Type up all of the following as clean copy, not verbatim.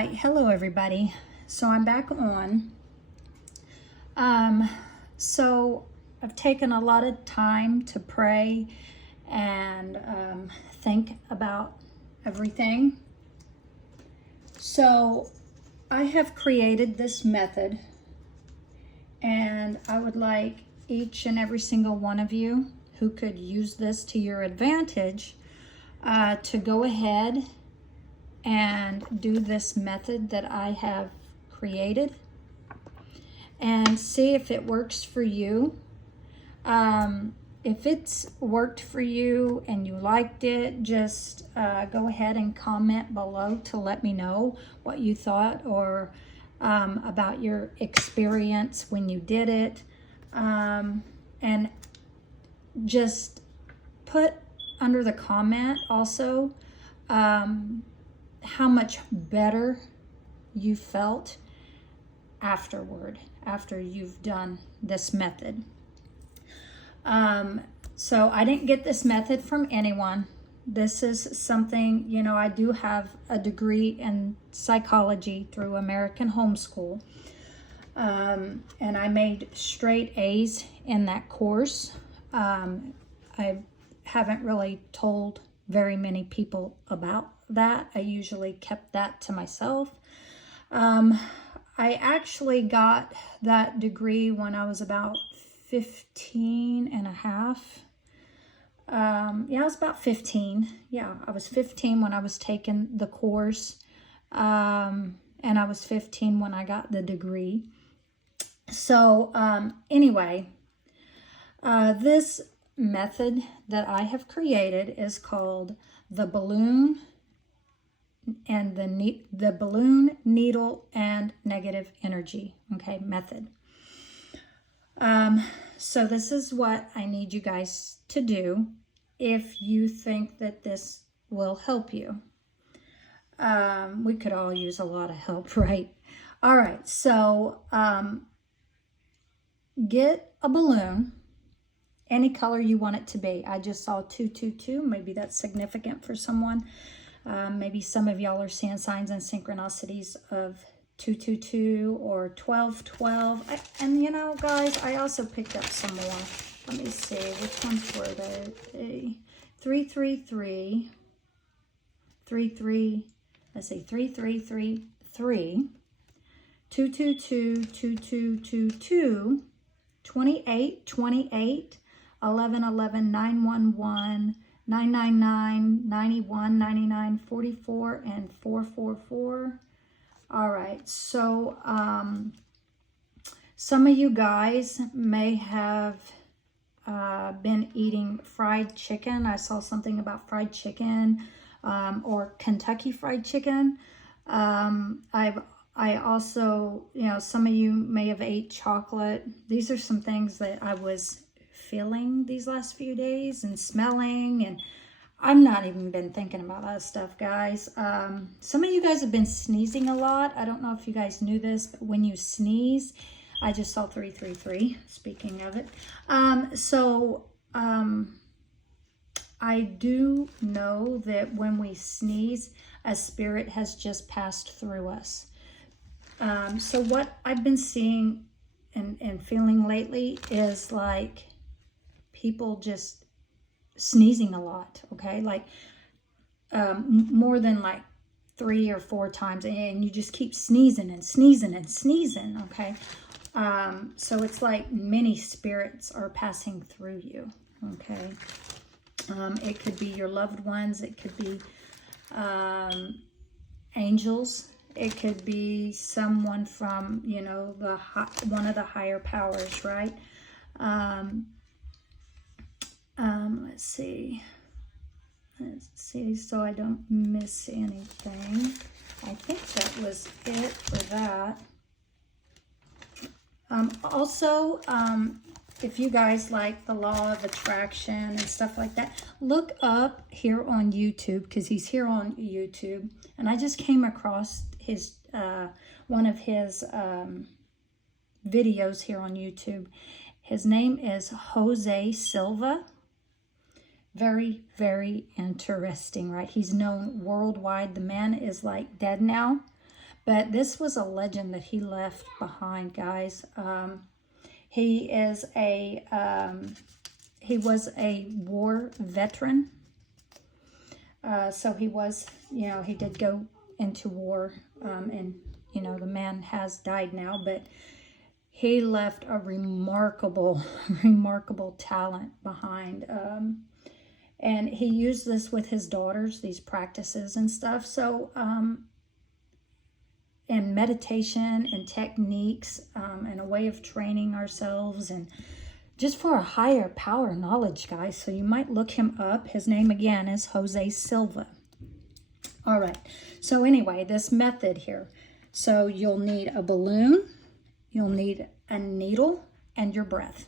right, hello everybody. So I'm back on. So I've taken a lot of time to pray and think about everything. So I have created this method, and I would like each and every single one of you who could use this to your advantage to go ahead and do this method that I have created and see if it works for you. If it's worked for you and you liked it, just go ahead and comment below to let me know what you thought, or about your experience when you did it. And just put under the comment also how much better you felt afterward, after you've done this method. So I didn't get this method from anyone. This is something, you know, I do have a degree in psychology through American Homeschool. And I made straight A's in that course. I haven't really told very many people about that. I usually kept that to myself. I actually got that degree when I was about 15 and a half. Yeah, I was about 15. Yeah, I was 15 when I was taking the course. And I was 15 when I got the degree. So anyway, this method that I have created is called the balloon and the balloon, needle, and negative energy, okay, method. So this is what I need you guys to do if you think that this will help you. We could all use a lot of help, right? All right, so get a balloon, any color you want it to be. I just saw 222. Maybe that's significant for someone. Maybe some of y'all are seeing signs and synchronicities of 222 or 1212. And you know, guys, I also picked up some more. Let me see, which ones were they? 333, 33, let's see, 3333, 222, 2222, 28, 28, 11, 11, 911, 999, 91, 99, 44, and 444. All right, so some of you guys may have been eating fried chicken. I saw something about fried chicken or Kentucky Fried Chicken. I also, you know, some of you may have ate chocolate. These are some things that I was feeling these last few days and smelling, and I've not even been thinking about that stuff, guys. Some of you guys have been sneezing a lot. I don't know if you guys knew this, but when you sneeze, I just saw 333, speaking of it. I do know that when we sneeze, a spirit has just passed through us. So what I've been seeing and feeling lately is like people just sneezing a lot, okay? Like more than like 3 or 4 times, and you just keep sneezing and sneezing and sneezing, okay? So it's like many spirits are passing through you, okay? It could be your loved ones. It could be angels. It could be someone from, you know, one of the higher powers, right? Let's see, so I don't miss anything. I think that was it for that. Also, if you guys like the law of attraction and stuff like that, look up here on YouTube, because he's here on YouTube, and I just came across his one of his videos here on YouTube. His name is Jose Silva. Very, very interesting, right? He's known worldwide. The man is like dead now, But this was a legend that he left behind, guys. He was a war veteran. So he was, he did go into war, and, the man has died now, but he left a remarkable, remarkable talent behind. And he used this with his daughters, these practices and stuff. So, and meditation and techniques, and a way of training ourselves, and just for a higher power knowledge, guys. So you might look him up. His name again is Jose Silva. All right. So anyway, this method here. So you'll need a balloon, you'll need a needle, and your breath.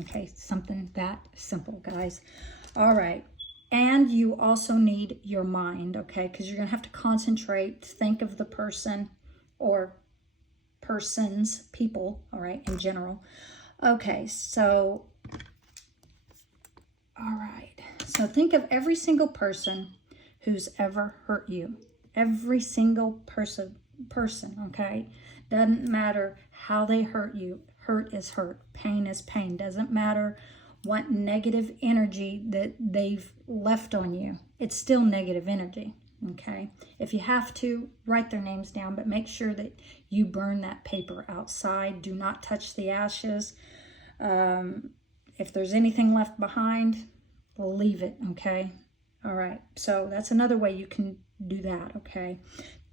Okay, something that simple, guys. All right. And you also need your mind, okay? Because you're going to have to concentrate, think of the person or persons, people, all right, in general. Okay, so, all right. So think of every single person who's ever hurt you. Every single person, okay? Doesn't matter how they hurt you. Hurt is hurt. Pain is pain. Doesn't matter what negative energy that they've left on you. It's still negative energy, okay? If you have to, write their names down, but make sure that you burn that paper outside. Do not touch the ashes. If there's anything left behind, leave it, okay? All right, so that's another way you can do that, okay?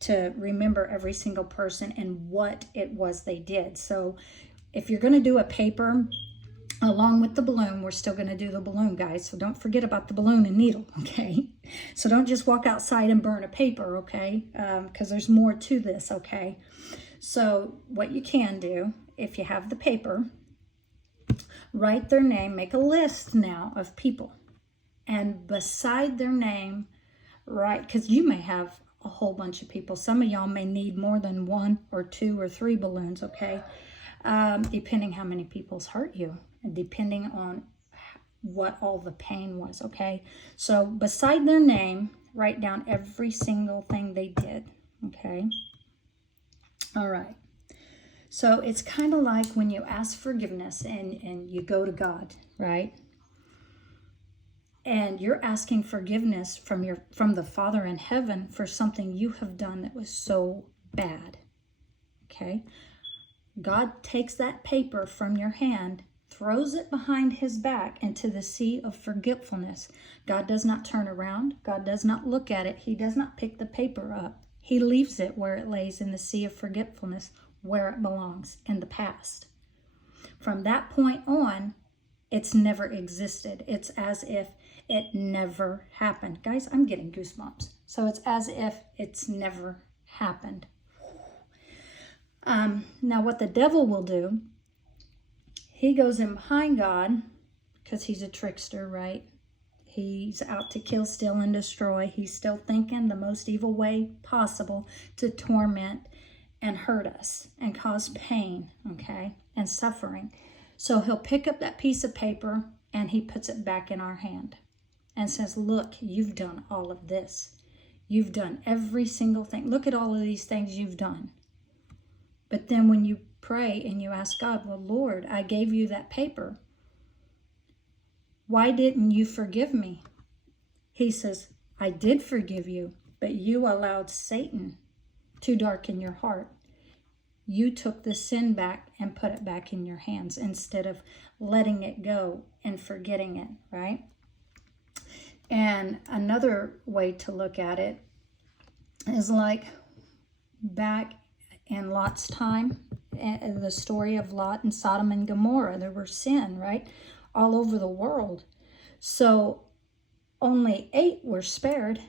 To remember every single person and what it was they did. So if you're going to do a paper along with the balloon, we're still going to do the balloon, guys. So don't forget about the balloon and needle, okay? So don't just walk outside and burn a paper, okay? Because there's more to this, okay? So what you can do, if you have the paper, write their name, make a list now of people. And beside their name, because you may have a whole bunch of people. Some of y'all may need more than 1 or 2 or 3 balloons, okay? Depending how many people's hurt you. And depending on what all the pain was, okay? So beside their name, write down every single thing they did, okay? All right. So it's kind of like when you ask forgiveness and you go to God, right? And you're asking forgiveness from the Father in heaven for something you have done that was so bad, okay? God takes that paper from your hand, throws it behind his back into the sea of forgetfulness. God does not turn around. God does not look at it. He does not pick the paper up. He leaves it where it lays in the sea of forgetfulness, where it belongs, in the past. From that point on, it's never existed. It's as if it never happened. Guys, I'm getting goosebumps. So it's as if it's never happened. Now what the devil will do, he goes in behind God, because he's a trickster, right? He's out to kill, steal, and destroy. He's still thinking the most evil way possible to torment and hurt us and cause pain, okay, and suffering. So he'll pick up that piece of paper and he puts it back in our hand and says, look, you've done all of this. You've done every single thing. Look at all of these things you've done. But then when you pray and you ask God, well, Lord, I gave you that paper. Why didn't you forgive me? He says, I did forgive you, but you allowed Satan to darken your heart. You took the sin back and put it back in your hands instead of letting it go and forgetting it, right? And another way to look at it is like back in Lot's time, the story of Lot and Sodom and Gomorrah. There was sin, right? All over the world. So only 8 were spared,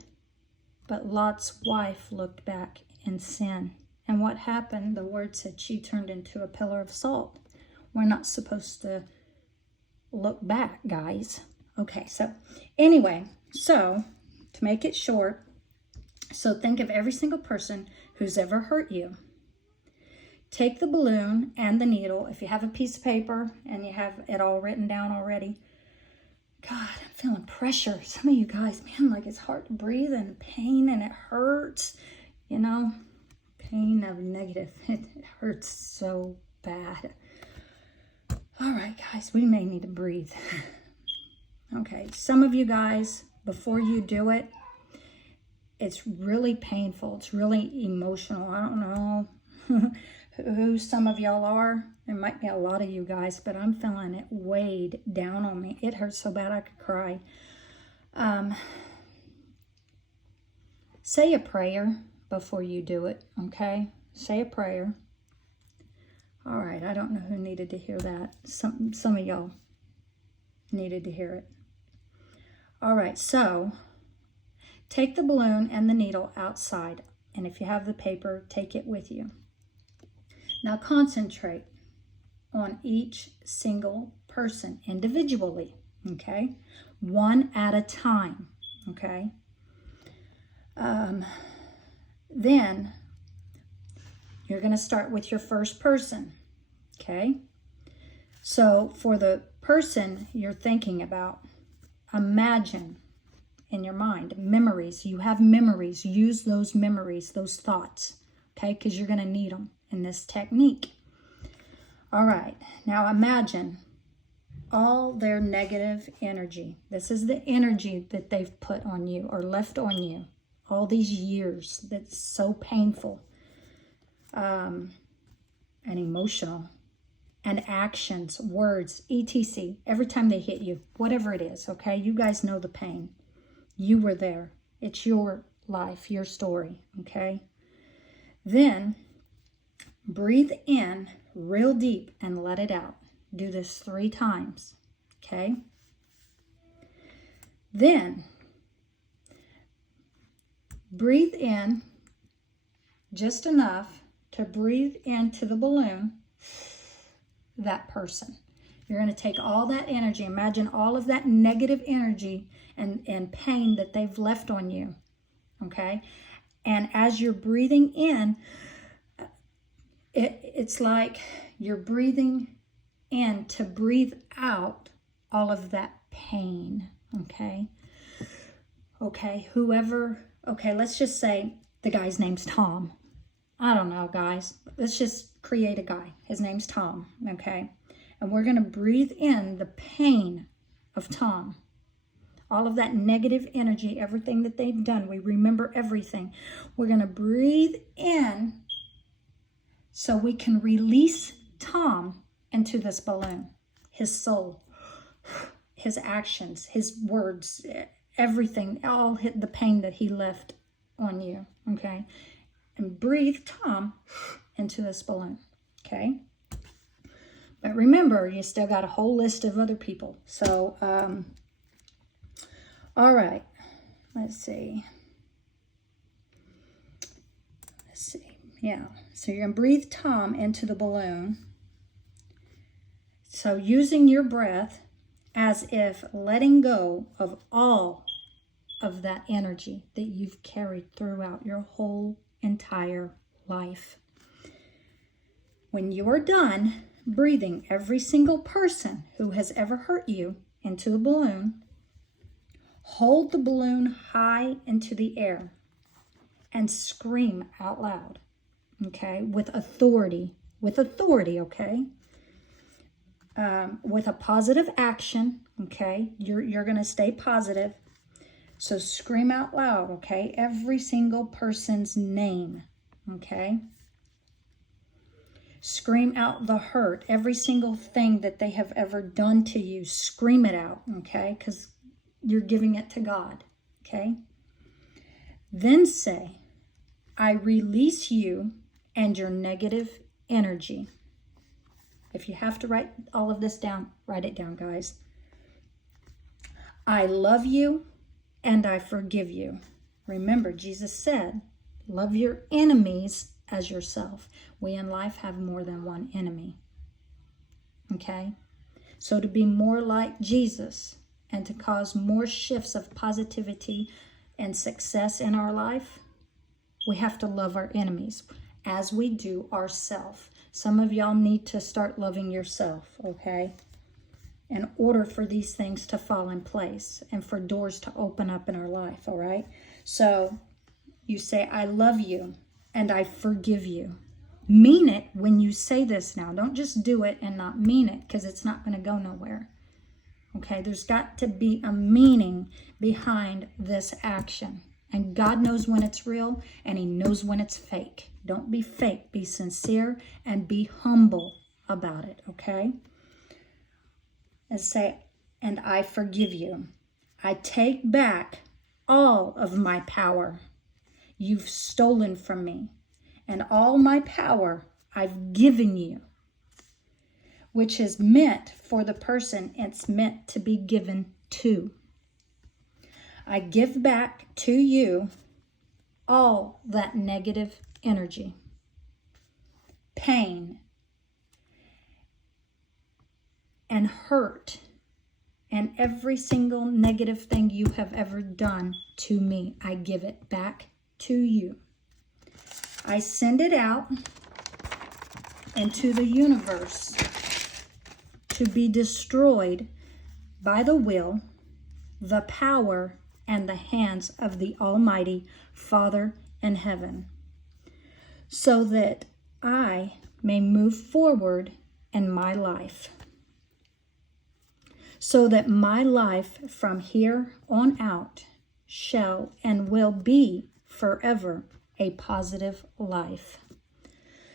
but Lot's wife looked back in sin. And what happened? The word said she turned into a pillar of salt. We're not supposed to look back, guys. Okay, so anyway, so to make it short, so think of every single person who's ever hurt you. Take the balloon and the needle. If you have a piece of paper and you have it all written down already. God, I'm feeling pressure. Some of you guys, man, like it's hard to breathe and pain and it hurts, you know. pain of negative. It hurts so bad. All right, guys, we may need to breathe. Okay, some of you guys, before you do it, it's really painful. It's really emotional. I don't know who some of y'all are. There might be a lot of you guys, but I'm feeling it weighed down on me. It hurts so bad I could cry. Say a prayer before you do it, okay? Say a prayer. All right, I don't know who needed to hear that. Some of y'all needed to hear it. All right, so take the balloon and the needle outside, and if you have the paper, take it with you. Now concentrate on each single person individually, okay? One at a time, okay? Then you're going to start with your first person, okay? So for the person you're thinking about, imagine in your mind memories. You have memories. Use those memories, those thoughts, okay? Because you're going to need them in this technique. All right, now imagine all their negative energy. This is the energy that they've put on you or left on you all these years. That's so painful and emotional. And actions, words, etc. Every time they hit you, whatever it is, okay? You guys know the pain. You were there. It's your life, your story, okay? Then breathe in real deep and let it out. Do this 3 times, okay? Then breathe in just enough to breathe into the balloon that person. You're going to take all that energy. Imagine all of that negative energy and pain that they've left on you, okay? And as you're breathing in, it's like you're breathing in to breathe out all of that pain, okay? Okay, okay, let's just say the guy's name's Tom. I don't know, guys. Let's just create a guy. His name's Tom, okay? And we're going to breathe in the pain of Tom. All of that negative energy, everything that they've done. We remember everything. We're going to breathe in so we can release Tom into this balloon. His soul, his actions, his words, everything, all hit the pain that he left on you, okay? And breathe Tom into this balloon, okay? But remember, you still got a whole list of other people. So, all right, let's see. Yeah, so you're going to breathe Tom into the balloon. So using your breath as if letting go of all of that energy that you've carried throughout your whole entire life. When you are done breathing every single person who has ever hurt you into the balloon, hold the balloon high into the air and scream out loud, okay? With authority, okay? With a positive action, okay? You're going to stay positive. So scream out loud, okay? Every single person's name, okay? Scream out the hurt, every single thing that they have ever done to you. Scream it out, okay? Because you're giving it to God, okay? Then say, I release you and your negative energy. If you have to write all of this down, write it down, guys. I love you and I forgive you. Remember, Jesus said, love your enemies as yourself. We in life have more than one enemy. Okay? So to be more like Jesus and to cause more shifts of positivity and success in our life, we have to love our enemies as we do ourselves. Some of y'all need to start loving yourself, okay? In order for these things to fall in place and for doors to open up in our life, all right? So you say, I love you and I forgive you. Mean it when you say this now. Don't just do it and not mean it, because it's not going to go nowhere. Okay, there's got to be a meaning behind this action. And God knows when it's real, and he knows when it's fake. Don't be fake. Be sincere and be humble about it, okay? And say, and I forgive you. I take back all of my power you've stolen from me, and all my power I've given you, which is meant for the person it's meant to be given to. I give back to you all that negative energy, pain, and hurt, and every single negative thing you have ever done to me. I give it back to you. I send it out into the universe to be destroyed by the will, the power, and the hands of the Almighty Father in heaven, so that I may move forward in my life, so that my life from here on out shall and will be forever a positive life,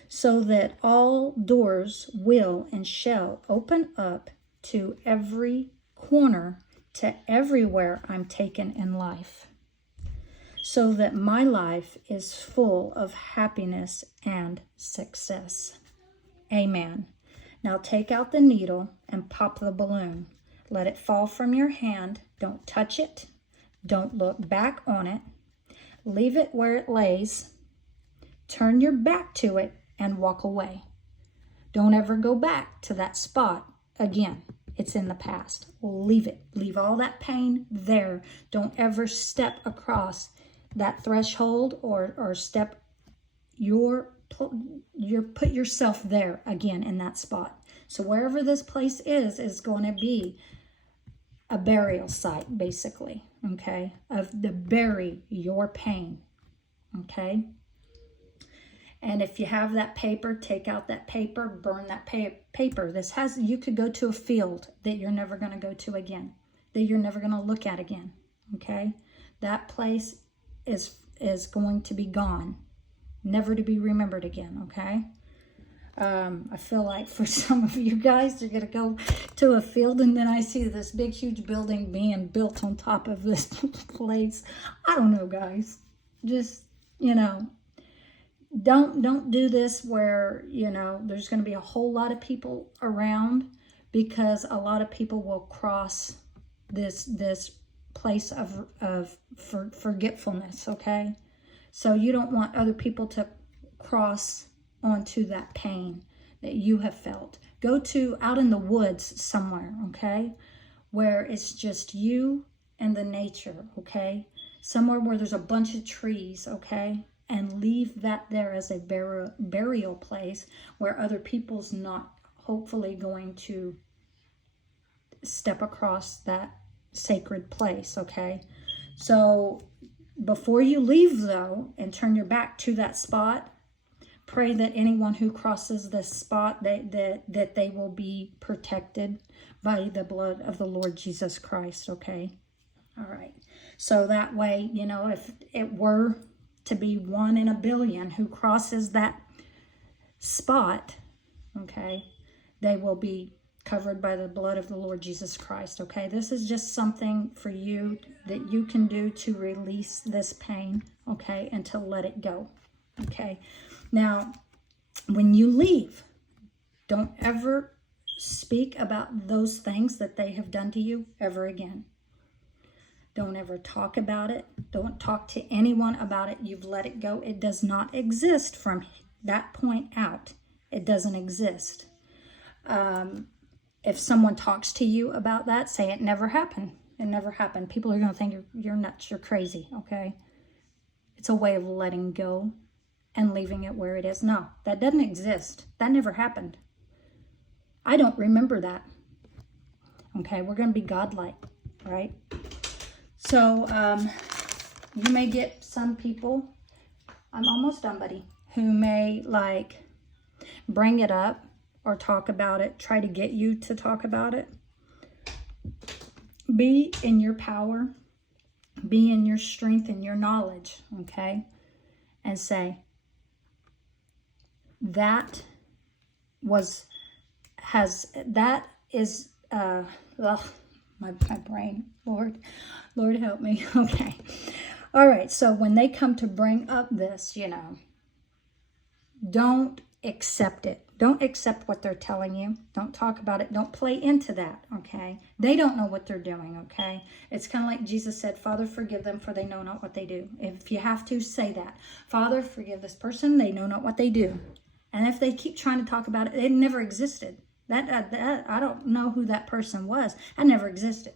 so that all doors will and shall open up to every corner, to everywhere I'm taken in life, so that my life is full of happiness and success. Amen. Now take out the needle and pop the balloon. Let it fall from your hand. Don't touch it. Don't look back on it. Leave it where it lays. Turn your back to it and walk away. Don't ever go back to that spot again. It's in the past. Leave it. Leave all that pain there. Don't ever step across that threshold or step put yourself there again in that spot. So wherever this place is going to be a burial site, basically, okay, to bury your pain, okay? And if you have that paper, take out that paper, burn that paper. You could go to a field that you're never going to go to again, that you're never going to look at again, okay? That place is going to be gone, never to be remembered again, okay? I feel like for some of you guys, you're going to go to a field and then I see this big, huge building being built on top of this place. I don't know, guys. Just, don't do this where, there's going to be a whole lot of people around, because a lot of people will cross this place of forgetfulness, okay? So you don't want other people to cross onto that pain that you have felt. Go to out in the woods somewhere, okay? Where it's just you and the nature, okay? Somewhere where there's a bunch of trees, okay? And leave that there as a burial place where other people's not hopefully going to step across that sacred place, okay? So before you leave, though, and turn your back to that spot, pray that anyone who crosses this spot, that they will be protected by the blood of the Lord Jesus Christ, okay? All right. So that way, if it were to be 1 in a billion who crosses that spot, okay, they will be covered by the blood of the Lord Jesus Christ, okay? This is just something for you that you can do to release this pain, okay, and to let it go, okay? Now, when you leave, don't ever speak about those things that they have done to you ever again. Don't ever talk about it. Don't talk to anyone about it. You've let it go. It does not exist from that point out. It doesn't exist. If someone talks to you about that, say it never happened. It never happened. People are going to think you're nuts, you're crazy, okay? It's a way of letting go and leaving it where it is. No, that doesn't exist. That never happened. I don't remember that. Okay, we're going to be godlike, right? So you may get some people I'm almost done, buddy, who may like bring it up or talk about it, try to get you to talk about it. Be in your power, be in your strength and your knowledge, okay? And say, that is, my brain, Lord help me, okay. All right, so when they come to bring up this, you know, don't accept it. Don't accept what they're telling you. Don't talk about it. Don't play into that, okay? They don't know what they're doing, okay? It's kind of like Jesus said, Father, forgive them, for they know not what they do. If you have to, say that. Father, forgive this person. They know not what they do. And if they keep trying to talk about it, it never existed. That I don't know who that person was. That never existed.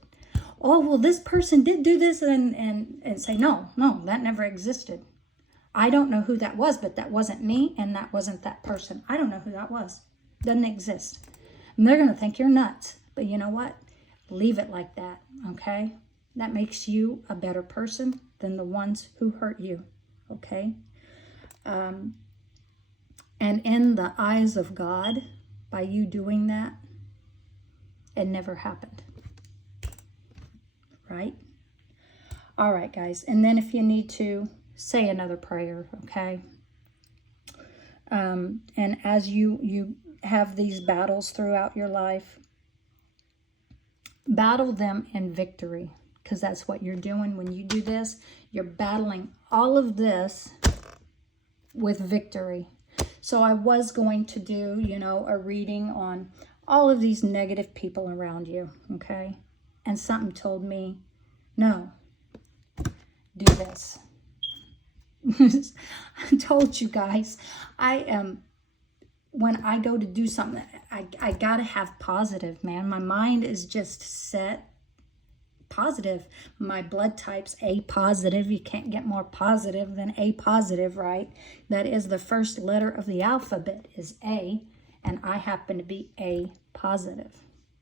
Oh, well, this person did do this, and say, no, that never existed. I don't know who that was, but that wasn't me, and that wasn't that person. I don't know who that was. Doesn't exist. And they're going to think you're nuts. But you know what? Leave it like that, okay? That makes you a better person than the ones who hurt you, okay? And in the eyes of God, by you doing that, it never happened, right? All right, guys. And then if you need to, say another prayer, okay? And as you have these battles throughout your life, battle them in victory, because that's what you're doing when you do this. You're battling all of this with victory. So I was going to do, you know, a reading on all of these negative people around you, okay? And something told me, no, do this. I told you guys, when I go to do something, I gotta have positive, man. My mind is just set positive. My blood type's A positive. You can't get more positive than A positive, right? That is the first letter of the alphabet is A, and I happen to be A positive.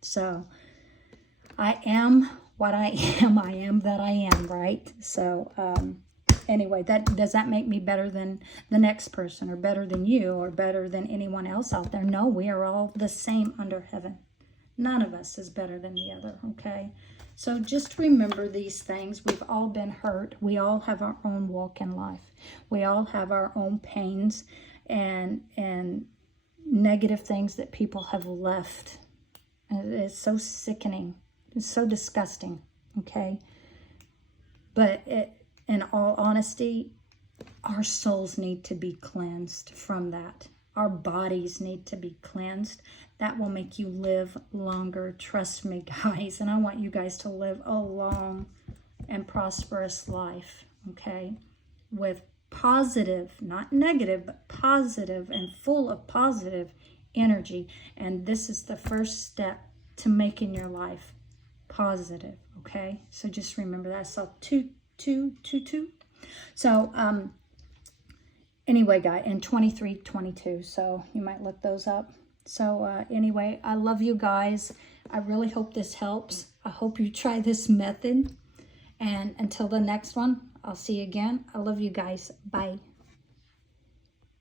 So I am what I am. I am that I am, right? So, anyway, does that make me better than the next person, or better than you, or better than anyone else out there? No, we are all the same under heaven. None of us is better than the other, okay? So just remember these things. We've all been hurt. We all have our own walk in life. We all have our own pains and negative things that people have left. And it's so sickening. It's so disgusting, okay? But in all honesty, our souls need to be cleansed from that. Our bodies need to be cleansed. That will make you live longer. Trust me, guys. And I want you guys to live a long and prosperous life, okay? With positive, not negative, but positive and full of positive energy. And this is the first step to making your life positive, okay? So just remember that. So 222. So anyway, guys, and 2322. So you might look those up. So anyway, I love you guys. I really hope this helps. I hope you try this method. And until the next one, I'll see you again. I love you guys. Bye.